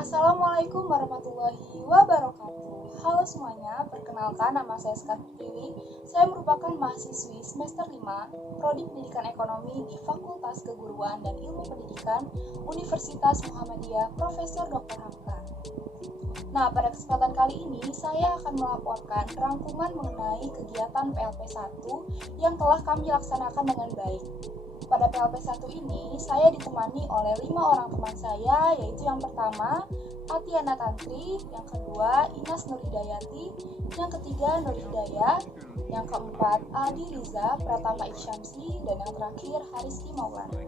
Assalamualaikum warahmatullahi wabarakatuh. Halo semuanya, perkenalkan nama saya Sekar Pertiwi. Saya merupakan mahasiswi semester 5 Prodi Pendidikan Ekonomi di Fakultas Keguruan dan Ilmu Pendidikan Universitas Muhammadiyah Profesor Dr. Hamka. Nah, pada kesempatan kali ini saya akan melaporkan rangkuman mengenai kegiatan PLP 1 yang telah kami laksanakan dengan baik. Pada PLP 1 ini, saya ditemani oleh 5 orang teman saya, yaitu yang pertama, Atiana Tantri, yang kedua, Inas Nurhidayati, yang ketiga, Nur Hidayah, yang keempat, Adi Riza, Pratama Isyamsi, dan yang terakhir, Hariski Maulana.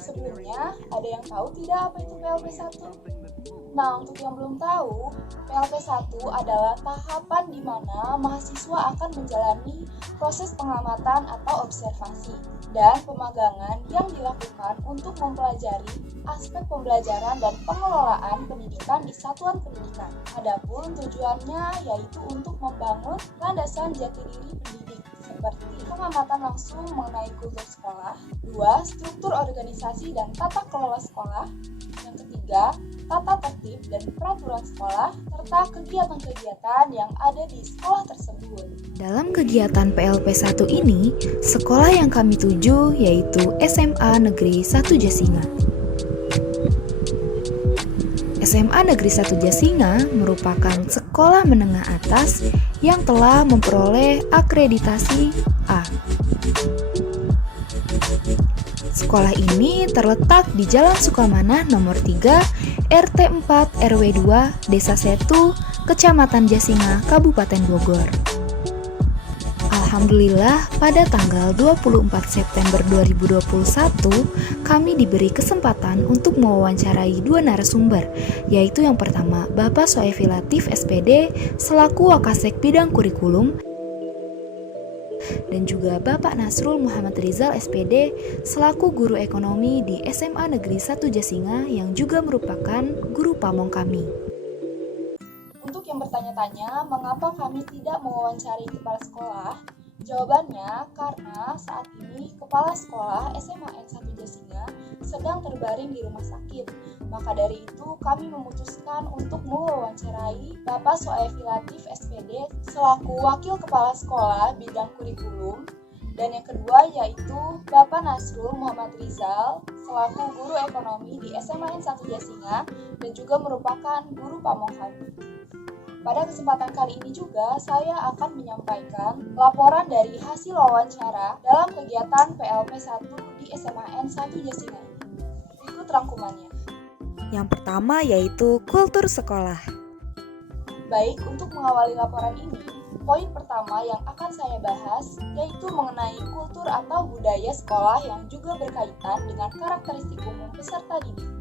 Sebelumnya, ada yang tahu tidak apa itu PLP 1? Nah, untuk yang belum tahu, PLP 1 adalah tahapan di mana mahasiswa akan menjalani proses pengamatan atau observasi dan pemagangan yang dilakukan untuk mempelajari aspek pembelajaran dan pengelolaan pendidikan di satuan pendidikan. Adapun tujuannya yaitu untuk membangun landasan jati diri pendidik seperti pengamatan langsung mengenai kultur sekolah, 2. Struktur organisasi dan tata kelola sekolah, yang ketiga, tata tertib dan peraturan sekolah, serta kegiatan-kegiatan yang ada di sekolah tersebut. Dalam kegiatan PLP 1 ini, sekolah yang kami tuju yaitu SMA Negeri 1 Jasinga. SMA Negeri 1 Jasinga merupakan sekolah menengah atas yang telah memperoleh akreditasi A. Sekolah ini terletak di Jalan Sukamanah nomor 3, RT 4 RW 2, Desa Setu, Kecamatan Jasinga, Kabupaten Bogor. Alhamdulillah, pada tanggal 24 September 2021, kami diberi kesempatan untuk mewawancarai 2 narasumber, yaitu yang pertama, Bapak Soefi Latif SPD, selaku Wakasek Bidang Kurikulum, dan juga Bapak Nasrul Muhammad Rizal SPD, selaku Guru Ekonomi di SMA Negeri 1 Jasinga yang juga merupakan guru pamong kami. Untuk yang bertanya-tanya, mengapa kami tidak mewawancari kepala sekolah? Jawabannya, karena saat ini Kepala Sekolah SMA N1 Jasinga sedang terbaring di rumah sakit. Maka dari itu, kami memutuskan untuk mewawancarai Bapak Soefi Latif SPD selaku Wakil Kepala Sekolah Bidang Kurikulum. Dan yang kedua yaitu Bapak Nasrul Muhammad Rizal selaku Guru Ekonomi di SMA N1 Jasinga dan juga merupakan guru pamong kami. Pada kesempatan kali ini juga, saya akan menyampaikan laporan dari hasil wawancara dalam kegiatan PLP 1 di SMA N1 Jasinga ini. Berikut rangkumannya. Yang pertama yaitu kultur sekolah. Baik, untuk mengawali laporan ini, poin pertama yang akan saya bahas yaitu mengenai kultur atau budaya sekolah yang juga berkaitan dengan karakteristik umum peserta didik.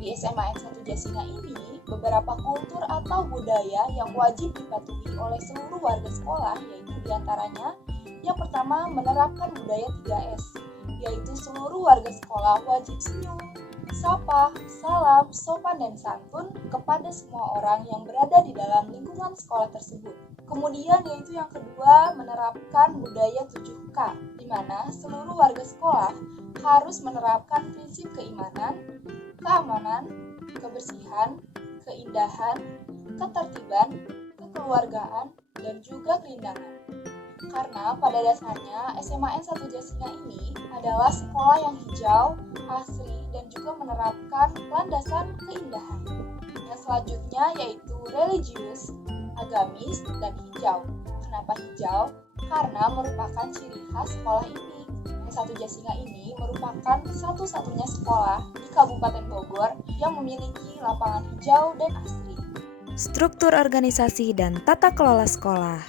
Di SMA N1 Jasinga ini, beberapa kultur atau budaya yang wajib dipatuhi oleh seluruh warga sekolah, yaitu diantaranya yang pertama menerapkan budaya 3S, yaitu seluruh warga sekolah wajib senyum, sapa, salam, sopan dan santun kepada semua orang yang berada di dalam lingkungan sekolah tersebut. Kemudian yaitu yang kedua menerapkan budaya 7K, di mana seluruh warga sekolah harus menerapkan prinsip keimanan, keamanan, kebersihan, keindahan, ketertiban, kekeluargaan, dan juga keindahan. Karena pada dasarnya SMA N1 Jasinga ini adalah sekolah yang hijau, asri, dan juga menerapkan landasan keindahan. Yang selanjutnya yaitu religius, agamis, dan hijau. Kenapa hijau? Karena merupakan ciri khas sekolah ini. N1 Jasinga ini merupakan satu-satunya sekolah di Kabupaten Bogor yang memiliki lapangan hijau dan asri. Struktur organisasi dan tata kelola sekolah.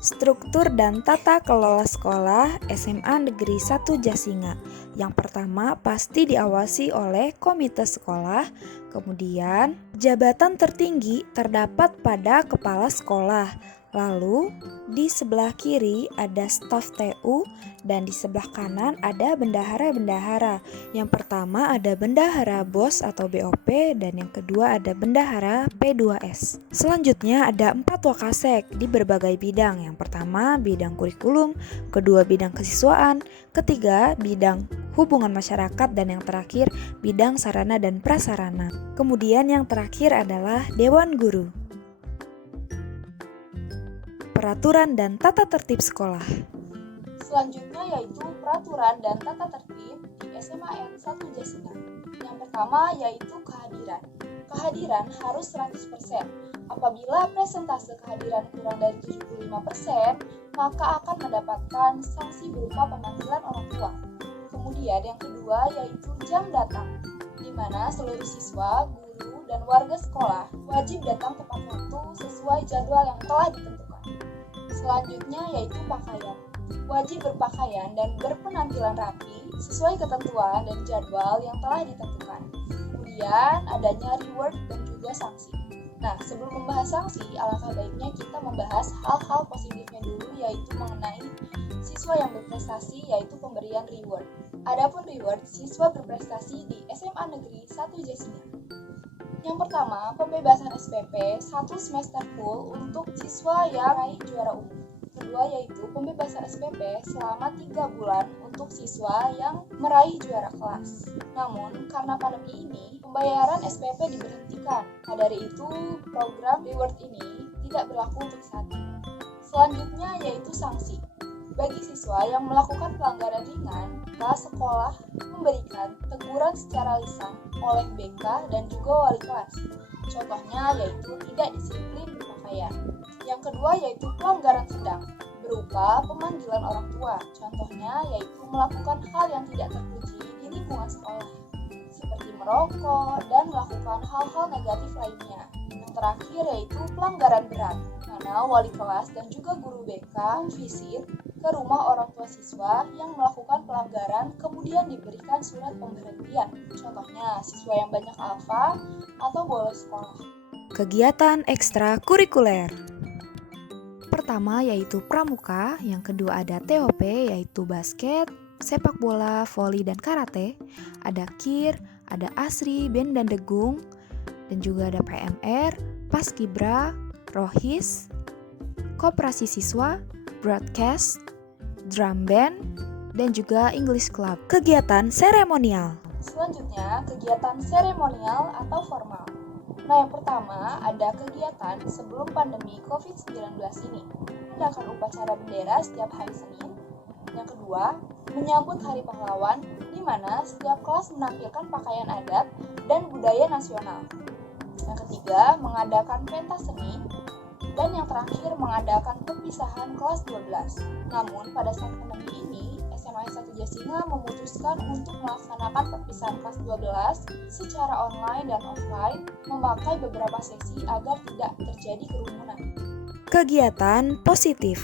Struktur dan tata kelola sekolah SMA Negeri 1 Jasinga. Yang pertama pasti diawasi oleh komite sekolah, kemudian jabatan tertinggi terdapat pada kepala sekolah, Lalu di sebelah kiri ada staf TU dan di sebelah kanan ada bendahara-bendahara. Yang pertama ada bendahara BOS atau BOP dan yang kedua ada bendahara P2S. Selanjutnya ada 4 wakasek di berbagai bidang. Yang pertama bidang kurikulum, kedua bidang kesiswaan, ketiga bidang hubungan masyarakat dan yang terakhir bidang sarana dan prasarana. Kemudian yang terakhir adalah Dewan Guru. Peraturan dan tata tertib sekolah. Selanjutnya yaitu peraturan dan tata tertib di SMAN 1 Jasinga. Yang pertama yaitu kehadiran. Kehadiran harus 100%. Apabila presentase kehadiran kurang dari 75%, maka akan mendapatkan sanksi berupa pemanggilan orang tua. Kemudian yang kedua yaitu jam datang, di mana seluruh siswa, guru, dan warga sekolah wajib datang tepat waktu sesuai jadwal yang telah ditentukan. Selanjutnya yaitu pakaian. Wajib berpakaian dan berpenampilan rapi sesuai ketentuan dan jadwal yang telah ditentukan. Kemudian adanya reward dan juga sanksi. Nah, sebelum membahas sanksi, alangkah baiknya kita membahas hal-hal positifnya dulu, yaitu mengenai siswa yang berprestasi, yaitu pemberian reward. Adapun reward siswa berprestasi di SMA Negeri 1 Jasinga. Yang pertama, pembebasan SPP 1 semester full untuk siswa yang meraih juara umum. Kedua yaitu pembebasan SPP selama 3 bulan untuk siswa yang meraih juara kelas. Namun, karena pandemi ini, pembayaran SPP diberhentikan. Nah, dari itu, program reward ini tidak berlaku untuk saat ini. Selanjutnya yaitu sanksi. Bagi siswa yang melakukan pelanggaran ringan, maka sekolah memberikan teguran secara lisan oleh BK dan juga wali kelas. Contohnya yaitu tidak disiplin berpakaian. Yang kedua yaitu pelanggaran sedang, berupa pemanggilan orang tua. Contohnya yaitu melakukan hal yang tidak terpuji di lingkungan sekolah, seperti merokok dan melakukan hal-hal negatif lainnya. Yang terakhir yaitu pelanggaran berat, mana wali kelas dan juga guru BK memvisit ke rumah orang tua siswa yang melakukan pelanggaran, kemudian diberikan surat pemberhentian. Contohnya, siswa yang banyak alfa atau bolos sekolah. Kegiatan ekstrakurikuler. Pertama yaitu pramuka, yang kedua ada TOP yaitu basket, sepak bola, voli, dan karate. Ada KIR, ada ASRI, band dan degung, dan juga ada PMR, Paskibra, Rohis, Koperasi Siswa, Broadcast, Drum Band, dan juga English Club. Kegiatan seremonial. Selanjutnya, kegiatan seremonial atau formal. Nah, yang pertama ada kegiatan sebelum pandemi COVID-19 ini. Mengadakan upacara bendera setiap hari Senin. Yang kedua, menyambut Hari Pahlawan, di mana setiap kelas menampilkan pakaian adat dan budaya nasional. Yang ketiga, mengadakan pentas seni. Dan yang terakhir, mengadakan perpisahan kelas 12. Namun, pada saat pandemi ini, SMAN 1 Jasinga memutuskan untuk melaksanakan perpisahan kelas 12 secara online dan offline, memakai beberapa sesi agar tidak terjadi kerumunan. Kegiatan positif.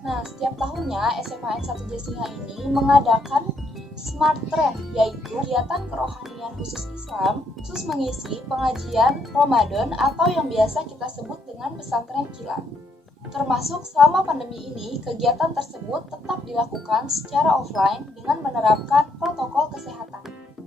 Nah, setiap tahunnya SMAN 1 Jasinga ini mengadakan Smart Trend, yaitu kegiatan kerohanian khusus Islam, khusus mengisi pengajian Ramadan atau yang biasa kita sebut dengan pesantren kilat. Termasuk selama pandemi ini, kegiatan tersebut tetap dilakukan secara offline dengan menerapkan protokol kesehatan.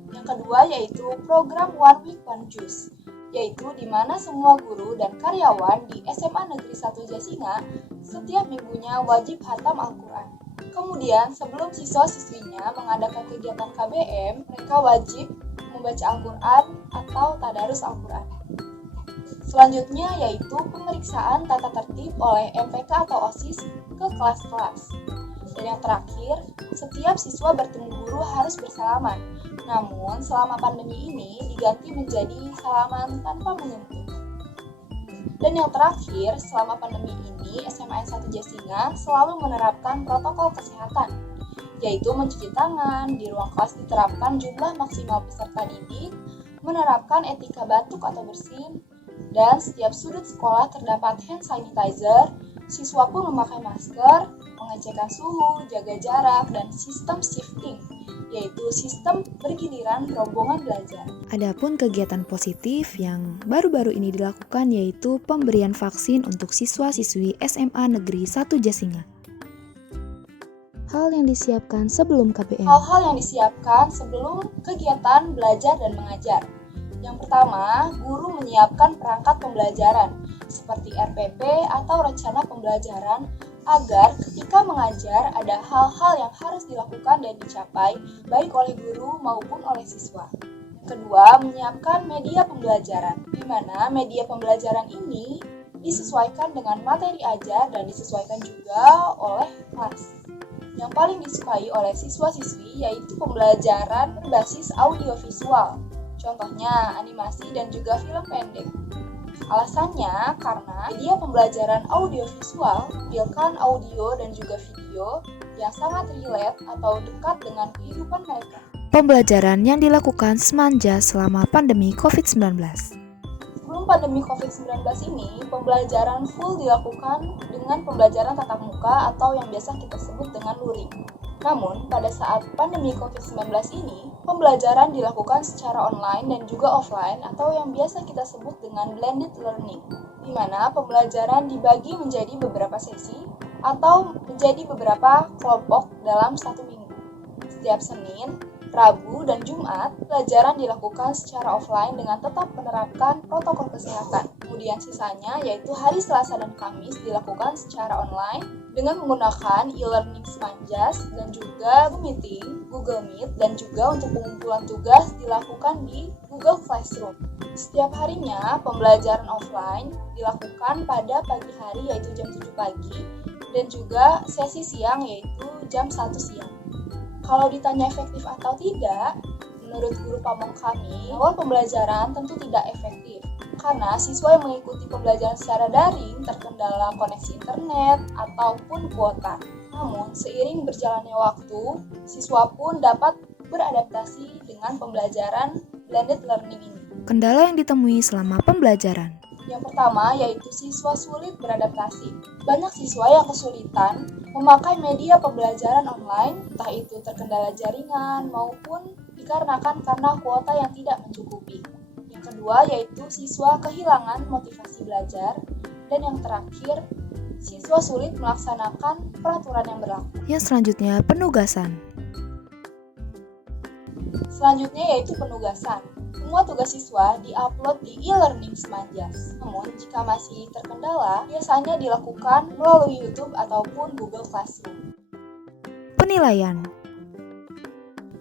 Yang kedua yaitu program One Week One Juice, yaitu di mana semua guru dan karyawan di SMA Negeri 1 Jasinga setiap minggunya wajib khatam Al-Quran. Kemudian, sebelum siswa-siswinya mengadakan kegiatan KBM, mereka wajib membaca Al-Quran atau tadarus Al-Quran. Selanjutnya yaitu pemeriksaan tata tertib oleh MPK atau OSIS ke kelas-kelas. Dan yang terakhir, setiap siswa bertemu guru harus bersalaman. Namun, selama pandemi ini diganti menjadi salaman tanpa menyentuh. Dan yang terakhir, selama pandemi ini, SMAN 1 Jasinga selalu menerapkan protokol kesehatan, yaitu mencuci tangan, di ruang kelas diterapkan jumlah maksimal peserta didik, menerapkan etika batuk atau bersin, dan setiap sudut sekolah terdapat hand sanitizer, siswa pun memakai masker, pengecekan suhu, jaga jarak, dan sistem shifting. yaitu sistem bergiliran rombongan belajar. Adapun kegiatan positif yang baru-baru ini dilakukan yaitu pemberian vaksin untuk siswa-siswi SMA Negeri 1 Jasinga. Hal yang disiapkan sebelum KBM. Hal-hal yang disiapkan sebelum kegiatan belajar dan mengajar. Yang pertama, guru menyiapkan perangkat pembelajaran seperti RPP atau rencana pembelajaran agar ketika mengajar ada hal-hal yang harus dilakukan dan dicapai baik oleh guru maupun oleh siswa. Kedua, menyiapkan media pembelajaran, di mana media pembelajaran ini disesuaikan dengan materi ajar dan disesuaikan juga oleh kelas. Yang paling disukai oleh siswa-siswi yaitu pembelajaran berbasis audiovisual, contohnya animasi dan juga film pendek. Alasannya karena media pembelajaran audiovisual menampilkan audio dan juga video yang sangat relate atau dekat dengan kehidupan mereka. Pembelajaran yang dilakukan semanja selama pandemi COVID-19. Sebelum pandemi COVID-19 ini, pembelajaran full dilakukan dengan pembelajaran tatap muka atau yang biasa kita sebut dengan luring. Namun, pada saat pandemi COVID-19 ini, pembelajaran dilakukan secara online dan juga offline atau yang biasa kita sebut dengan blended learning, di mana pembelajaran dibagi menjadi beberapa sesi atau menjadi beberapa kelompok dalam satu minggu. Setiap Senin, Rabu, dan Jumat, pelajaran dilakukan secara offline dengan tetap menerapkan protokol kesehatan. Kemudian sisanya yaitu hari Selasa dan Kamis dilakukan secara online dengan menggunakan e-learning Semanjas dan juga Meeting, Google Meet, dan juga untuk pengumpulan tugas dilakukan di Google Classroom. Setiap harinya, pembelajaran offline dilakukan pada pagi hari yaitu jam 7 pagi dan juga sesi siang yaitu jam 1 siang. Kalau ditanya efektif atau tidak, menurut guru pamong kami, awal pembelajaran tentu tidak efektif karena siswa yang mengikuti pembelajaran secara daring terkendala koneksi internet ataupun kuota. Namun, seiring berjalannya waktu, siswa pun dapat beradaptasi dengan pembelajaran blended learning ini. Kendala yang ditemui selama pembelajaran. Yang pertama yaitu siswa sulit beradaptasi. Banyak siswa yang kesulitan memakai media pembelajaran online, entah itu terkendala jaringan maupun dikarenakan karena kuota yang tidak mencukupi. Yang kedua yaitu siswa kehilangan motivasi belajar. Dan yang terakhir, siswa sulit melaksanakan peraturan yang berlaku. Yang selanjutnya, penugasan. Selanjutnya yaitu penugasan. Semua tugas siswa di-upload di e-learning Semanjas. Namun, jika masih terkendala, biasanya dilakukan melalui YouTube ataupun Google Classroom. Penilaian.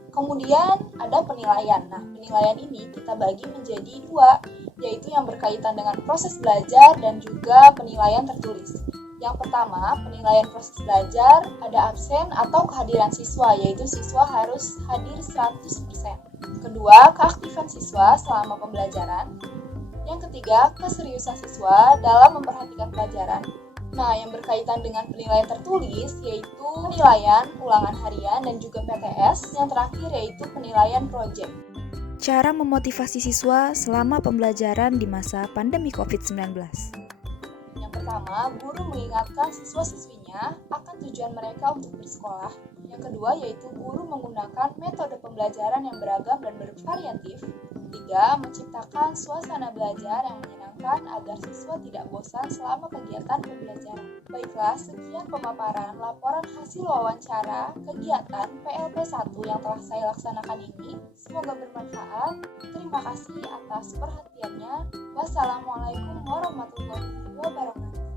Kemudian ada penilaian. Nah, penilaian ini kita bagi menjadi dua, yaitu yang berkaitan dengan proses belajar dan juga penilaian tertulis. Yang pertama, penilaian proses belajar, ada absen atau kehadiran siswa, yaitu siswa harus hadir 100%. Kedua, keaktifan siswa selama pembelajaran. Yang ketiga, keseriusan siswa dalam memperhatikan pelajaran. Nah, yang berkaitan dengan penilaian tertulis yaitu penilaian ulangan harian dan juga PTS. Yang terakhir yaitu penilaian proyek. Cara memotivasi siswa selama pembelajaran di masa pandemi COVID-19. Yang pertama, guru mengingatkan siswa-siswinya akan tujuan mereka untuk bersekolah. Yang kedua, yaitu guru menggunakan metode pembelajaran yang beragam dan bervariatif. Ketiga, menciptakan suasana belajar yang menyenangkan agar siswa tidak bosan selama kegiatan pembelajaran. Baiklah, sekian pemaparan laporan hasil wawancara kegiatan PLP1 yang telah saya laksanakan ini. Semoga bermanfaat. Terima kasih atas perhatiannya. Wassalamualaikum warahmatullahi wabarakatuh.